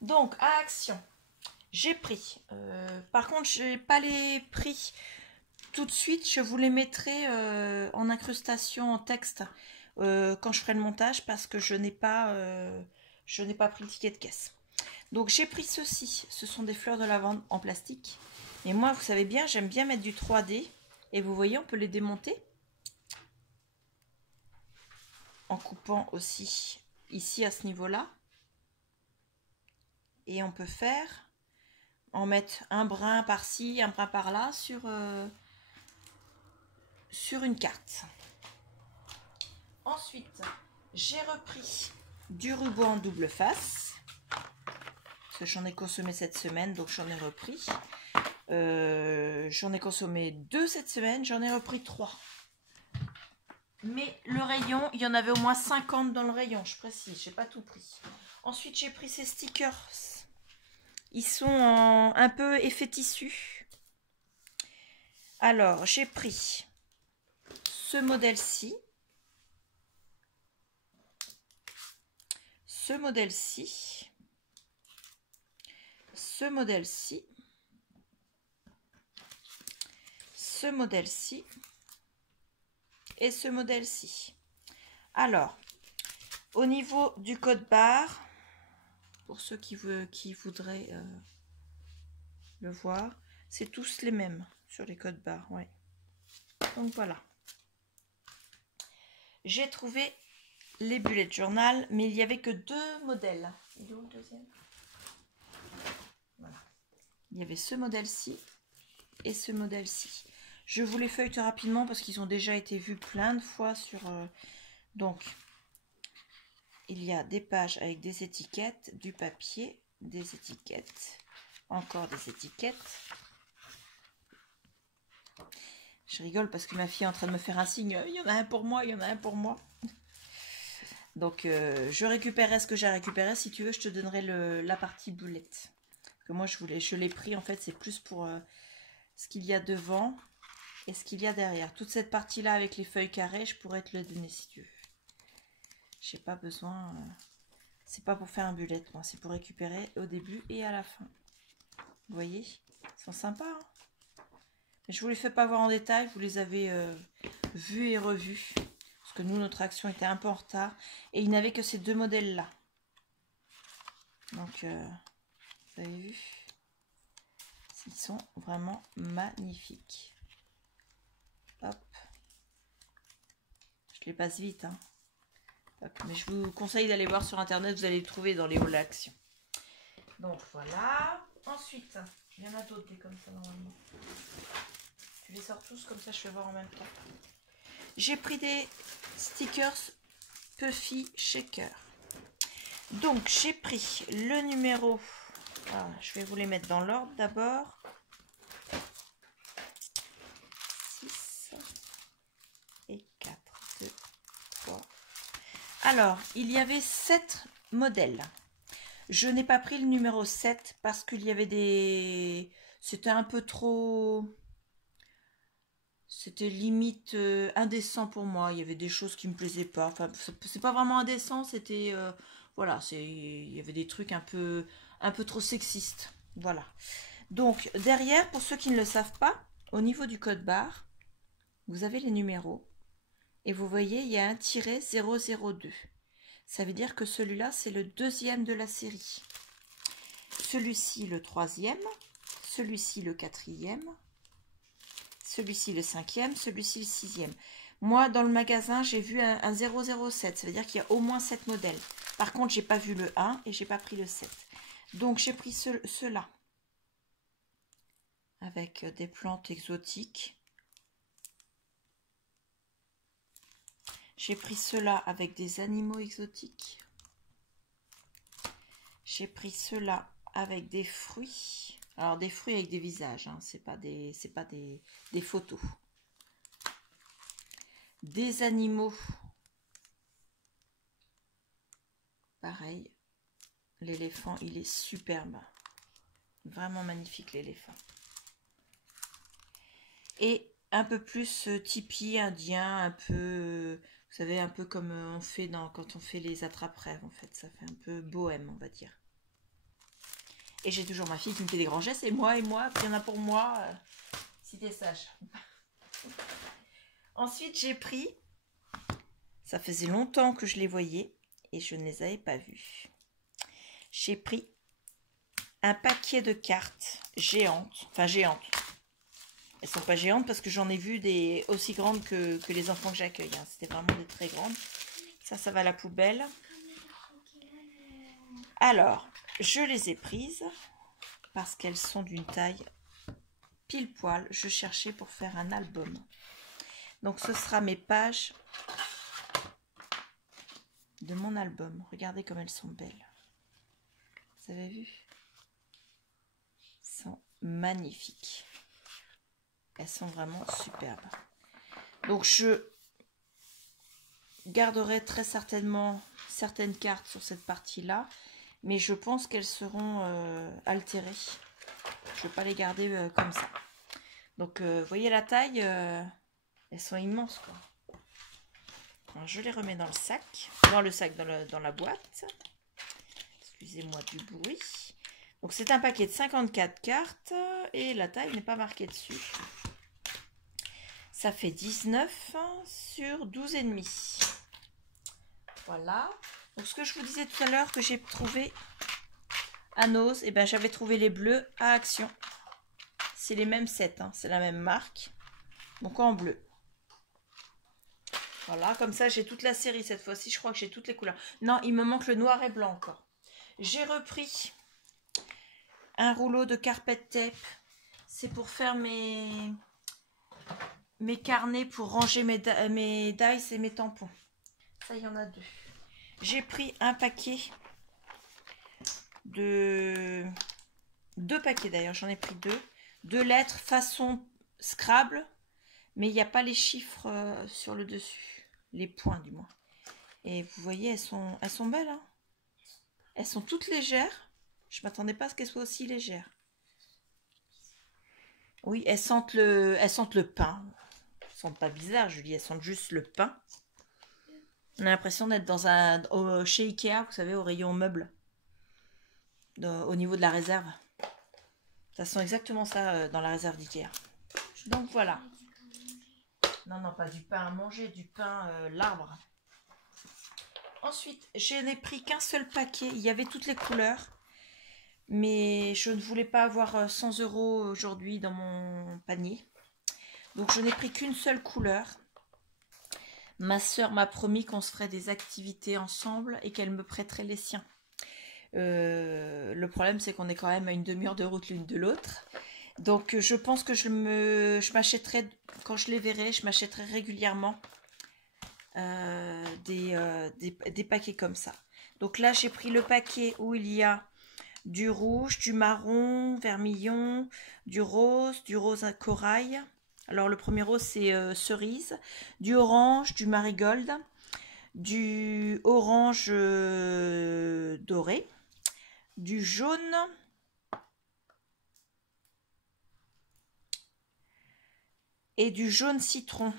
Donc, à Action, j'ai pris. Par contre, je n'ai pas les prix tout de suite. Je vous les mettrai en incrustation en texte quand je ferai le montage parce que je n'ai pas pris le ticket de caisse. Donc, j'ai pris ceci. Ce sont des fleurs de lavande en plastique. Et moi, vous savez bien, j'aime bien mettre du 3D. Et vous voyez, on peut les démonter en coupant aussi ici à ce niveau-là. Et on peut en mettre un brin par-ci, un brin par-là sur une carte. Ensuite, j'ai repris du ruban en double face. Parce que j'en ai consommé cette semaine, donc j'en ai repris. J'en ai consommé 2 cette semaine, j'en ai repris 3. Mais le rayon, il y en avait au moins 50 dans le rayon, je précise, j'ai pas tout pris. Ensuite, j'ai pris ces stickers. Ils sont en un peu effet tissu. Alors, j'ai pris ce modèle-ci. Ce modèle-ci. Ce modèle-ci. Ce modèle-ci. Et ce modèle-ci. Alors, au niveau du code barre, pour ceux qui voudraient le voir, c'est tous les mêmes sur les codes barres. Ouais. Donc voilà. J'ai trouvé les bullet journal, mais il n'y avait que 2 modèles. Il est où le deuxième? Voilà. Il y avait ce modèle-ci et ce modèle-ci. Je vous les feuillete rapidement parce qu'ils ont déjà été vus plein de fois sur... Donc, il y a des pages avec des étiquettes, du papier, des étiquettes, encore des étiquettes. Je rigole parce que ma fille est en train de me faire un signe. Il y en a un pour moi, il y en a un pour moi. Donc, je récupérerai ce que j'ai récupéré. Si tu veux, je te donnerai la partie boulette. Parce que moi, je l'ai pris. En fait, c'est plus pour ce qu'il y a devant et ce qu'il y a derrière. Toute cette partie-là avec les feuilles carrées, je pourrais te le donner si tu veux. J'ai pas besoin. C'est pas pour faire un bullet, moi. C'est pour récupérer au début et à la fin. Vous voyez, ils sont sympas. Hein, mais je vous les fais pas voir en détail. Vous les avez vus et revus. Parce que nous, notre action était un peu en retard. Et il n'avait que ces 2 modèles-là. Donc, vous avez vu? Ils sont vraiment magnifiques. Hop. Je les passe vite. Hein. Hop. Mais je vous conseille d'aller voir sur Internet. Vous allez les trouver dans les halls d'action. Donc, voilà. Ensuite, il y en a d'autres des comme ça, normalement. Tu les sors tous, comme ça, je vais voir en même temps. J'ai pris des stickers Puffy Shaker. Donc, j'ai pris le numéro... Ah, je vais vous les mettre dans l'ordre d'abord. 6 et 4, 2, 3. Alors, il y avait 7 modèles. Je n'ai pas pris le numéro 7 parce qu'il y avait des... C'était un peu trop... C'était limite indécent pour moi. Il y avait des choses qui me plaisaient pas. Enfin, c'est pas vraiment indécent. C'était... voilà, il y avait des trucs un peu trop sexistes. Voilà. Donc, derrière, pour ceux qui ne le savent pas, au niveau du code barre, vous avez les numéros. Et vous voyez, il y a un tiret 002. Ça veut dire que celui-là, c'est le 2e de la série. Celui-ci, le 3e. Celui-ci, le 4e. Celui-ci, le 5e. Celui-ci, le 6e. Moi, dans le magasin, j'ai vu un 007. Ça veut dire qu'il y a au moins 7 modèles. Par contre, j'ai pas vu le 1 et j'ai pas pris le 7. Donc, j'ai pris ceux-là. Avec des plantes exotiques. J'ai pris ceux-là avec des animaux exotiques. J'ai pris ceux-là avec des fruits. Alors, des fruits avec des visages. Hein. C'est pas des photos. Des animaux. Pareil. L'éléphant, il est superbe. Vraiment magnifique, l'éléphant. Et un peu plus tipi indien, un peu... Vous savez, un peu comme on fait quand on fait les attrape-rêves, en fait. Ça fait un peu bohème, on va dire. Et j'ai toujours ma fille qui me fait des grands gestes. Et moi, puis il y en a pour moi. Si t'es sage. Ensuite, j'ai pris... Ça faisait longtemps que je les voyais et je ne les avais pas vus. J'ai pris un paquet de cartes géantes. Enfin, géantes. Elles sont pas géantes parce que j'en ai vu des aussi grandes que les enfants que j'accueille. Hein. C'était vraiment des très grandes. Ça va à la poubelle. Alors, je les ai prises parce qu'elles sont d'une taille pile poil. Je cherchais pour faire un album. Donc, ce sera mes pages de mon album. Regardez comme elles sont belles. Vous avez vu? Elles sont magnifiques. Elles sont vraiment superbes. Donc, je garderai très certainement certaines cartes sur cette partie-là. Mais je pense qu'elles seront altérées. Je ne vais pas les garder comme ça. Donc, vous voyez la taille, elles sont immenses, quoi. Alors, je les remets dans le sac. Dans la boîte. Excusez-moi du bruit. Donc, c'est un paquet de 54 cartes. Et la taille n'est pas marquée dessus. Ça fait 19 sur 12,5. Voilà. Donc, ce que je vous disais tout à l'heure que j'ai trouvé à Nose, et ben j'avais trouvé les bleus à Action. C'est les mêmes sets, hein, c'est la même marque. Donc en bleu. Voilà, comme ça j'ai toute la série cette fois-ci. Je crois que j'ai toutes les couleurs. Non, il me manque le noir et blanc encore. J'ai repris un rouleau de carpet tape. C'est pour faire mes carnets pour ranger mes dice et mes tampons. Ça, il y en a deux. J'ai pris un paquet de... Deux paquets d'ailleurs, j'en ai pris deux. Deux lettres façon Scrabble, mais il n'y a pas les chiffres sur le dessus. Les points du moins. Et vous voyez, elles sont belles. Hein, elles sont toutes légères. Je ne m'attendais pas à ce qu'elles soient aussi légères. Oui, elles sentent le pain. Elles sentent pas bizarre, Julie, elles sentent juste le pain. On a l'impression d'être chez Ikea, vous savez, au rayon meubles. Au niveau de la réserve. Ça sent exactement ça dans la réserve d'Ikea. Donc voilà. Non, non, pas du pain à manger, du pain l'arbre. Ensuite, je n'ai pris qu'un seul paquet. Il y avait toutes les couleurs. Mais je ne voulais pas avoir 100 € aujourd'hui dans mon panier. Donc je n'ai pris qu'une seule couleur. Ma soeur m'a promis qu'on se ferait des activités ensemble et qu'elle me prêterait les siens. Le problème, c'est qu'on est quand même à une demi-heure de route l'une de l'autre. Donc, je pense que je m'achèterai, quand je les verrai, je m'achèterai régulièrement des paquets comme ça. Donc là, j'ai pris le paquet où il y a du rouge, du marron, vermillon, du rose à corail. Alors, le premier rose, c'est cerise, du orange, du marigold, du orange doré, du jaune, et du jaune citron.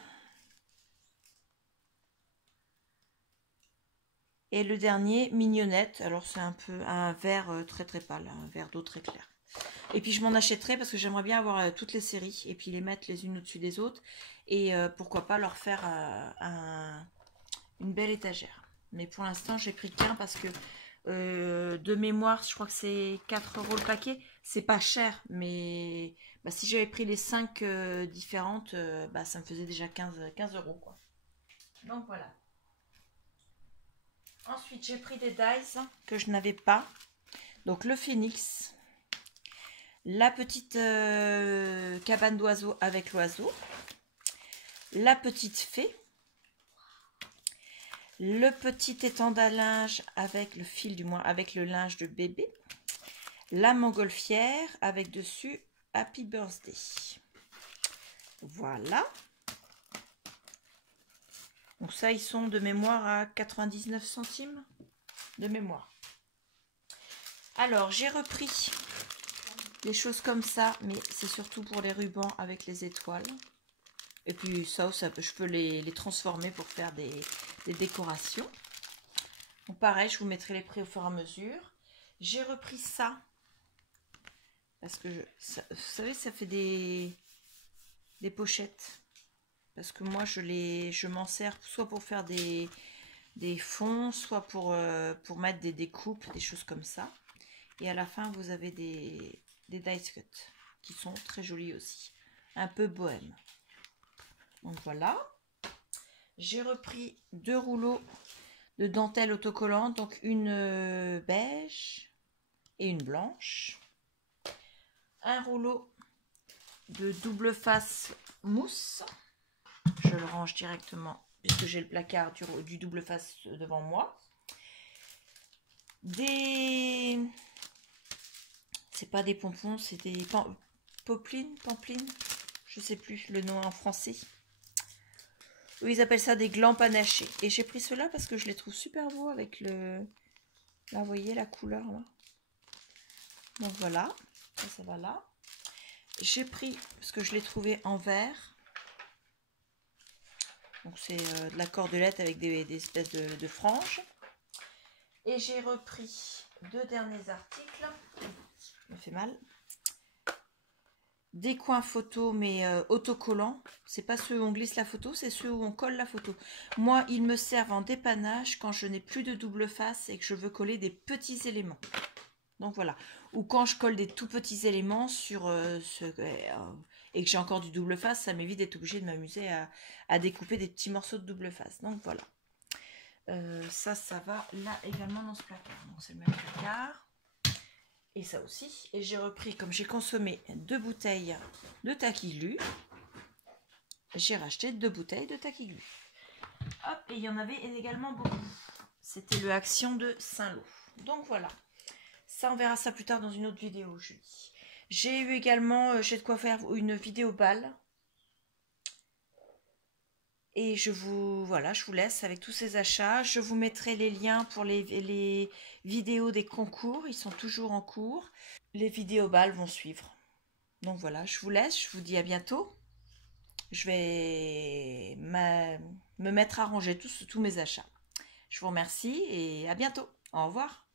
Et le dernier, mignonnette. Alors c'est un peu un vert très très pâle, un vert d'eau très clair. Et puis je m'en achèterai parce que j'aimerais bien avoir toutes les séries et puis les mettre les unes au-dessus des autres. Et pourquoi pas leur faire une belle étagère. Mais pour l'instant j'ai pris qu'un parce que de mémoire je crois que c'est 4 € le paquet. C'est pas cher mais bah, si j'avais pris les 5 différentes bah, ça me faisait déjà 15 € quoi. Donc voilà. Ensuite, j'ai pris des dies que je n'avais pas. Donc, le phénix. La petite cabane d'oiseaux avec l'oiseau. La petite fée. Le petit étendard à linge avec le fil du moins, avec le linge de bébé. La montgolfière avec dessus Happy Birthday. Voilà. Donc ça, ils sont de mémoire à 99 centimes de mémoire. Alors, j'ai repris les choses comme ça, mais c'est surtout pour les rubans avec les étoiles. Et puis ça je peux les transformer pour faire des décorations. Donc pareil, je vous mettrai les prix au fur et à mesure. J'ai repris ça. Parce que, vous savez, ça fait des pochettes. Parce que moi, je m'en sers soit pour faire des fonds, soit pour mettre des découpes, des choses comme ça. Et à la fin, vous avez des dice cut qui sont très jolis aussi. Un peu bohème. Donc voilà. J'ai repris 2 rouleaux de dentelle autocollante. Donc une beige et une blanche. Un rouleau de double face mousse. Je le range directement puisque j'ai le placard du double face devant moi. C'est pas des pompons, c'est des pampelines, je sais plus le nom en français. Eux, ils appellent ça des glands panachés. Et j'ai pris ceux-là parce que je les trouve super beaux avec le... Là, vous voyez la couleur, là. Donc voilà, ça va là. J'ai pris, parce que je l'ai trouvé en vert. Donc c'est de la cordelette avec des espèces de franges. Et j'ai repris 2 derniers articles. Ça me fait mal. Des coins photo mais autocollants. C'est pas ceux où on glisse la photo, c'est ceux où on colle la photo. Moi, ils me servent en dépannage quand je n'ai plus de double face et que je veux coller des petits éléments. Donc voilà. Ou quand je colle des tout petits éléments sur et que j'ai encore du double face, ça m'évite d'être obligé de m'amuser à découper des petits morceaux de double face. Donc voilà. Ça va là également dans ce placard. Donc c'est le même placard. Et ça aussi. Et j'ai repris, comme j'ai consommé 2 bouteilles de Taki-Glu, j'ai racheté 2 bouteilles de Taki-Glu. Hop, et il y en avait également beaucoup. C'était le Action de Saint-Lô. Donc voilà. Ça, on verra ça plus tard dans une autre vidéo, Julie. J'ai eu également, j'ai de quoi faire une vidéo balle. Et je vous laisse avec tous ces achats. Je vous mettrai les liens pour les vidéos des concours. Ils sont toujours en cours. Les vidéos balles vont suivre. Donc voilà, je vous laisse. Je vous dis à bientôt. Je vais me mettre à ranger tous mes achats. Je vous remercie et à bientôt. Au revoir.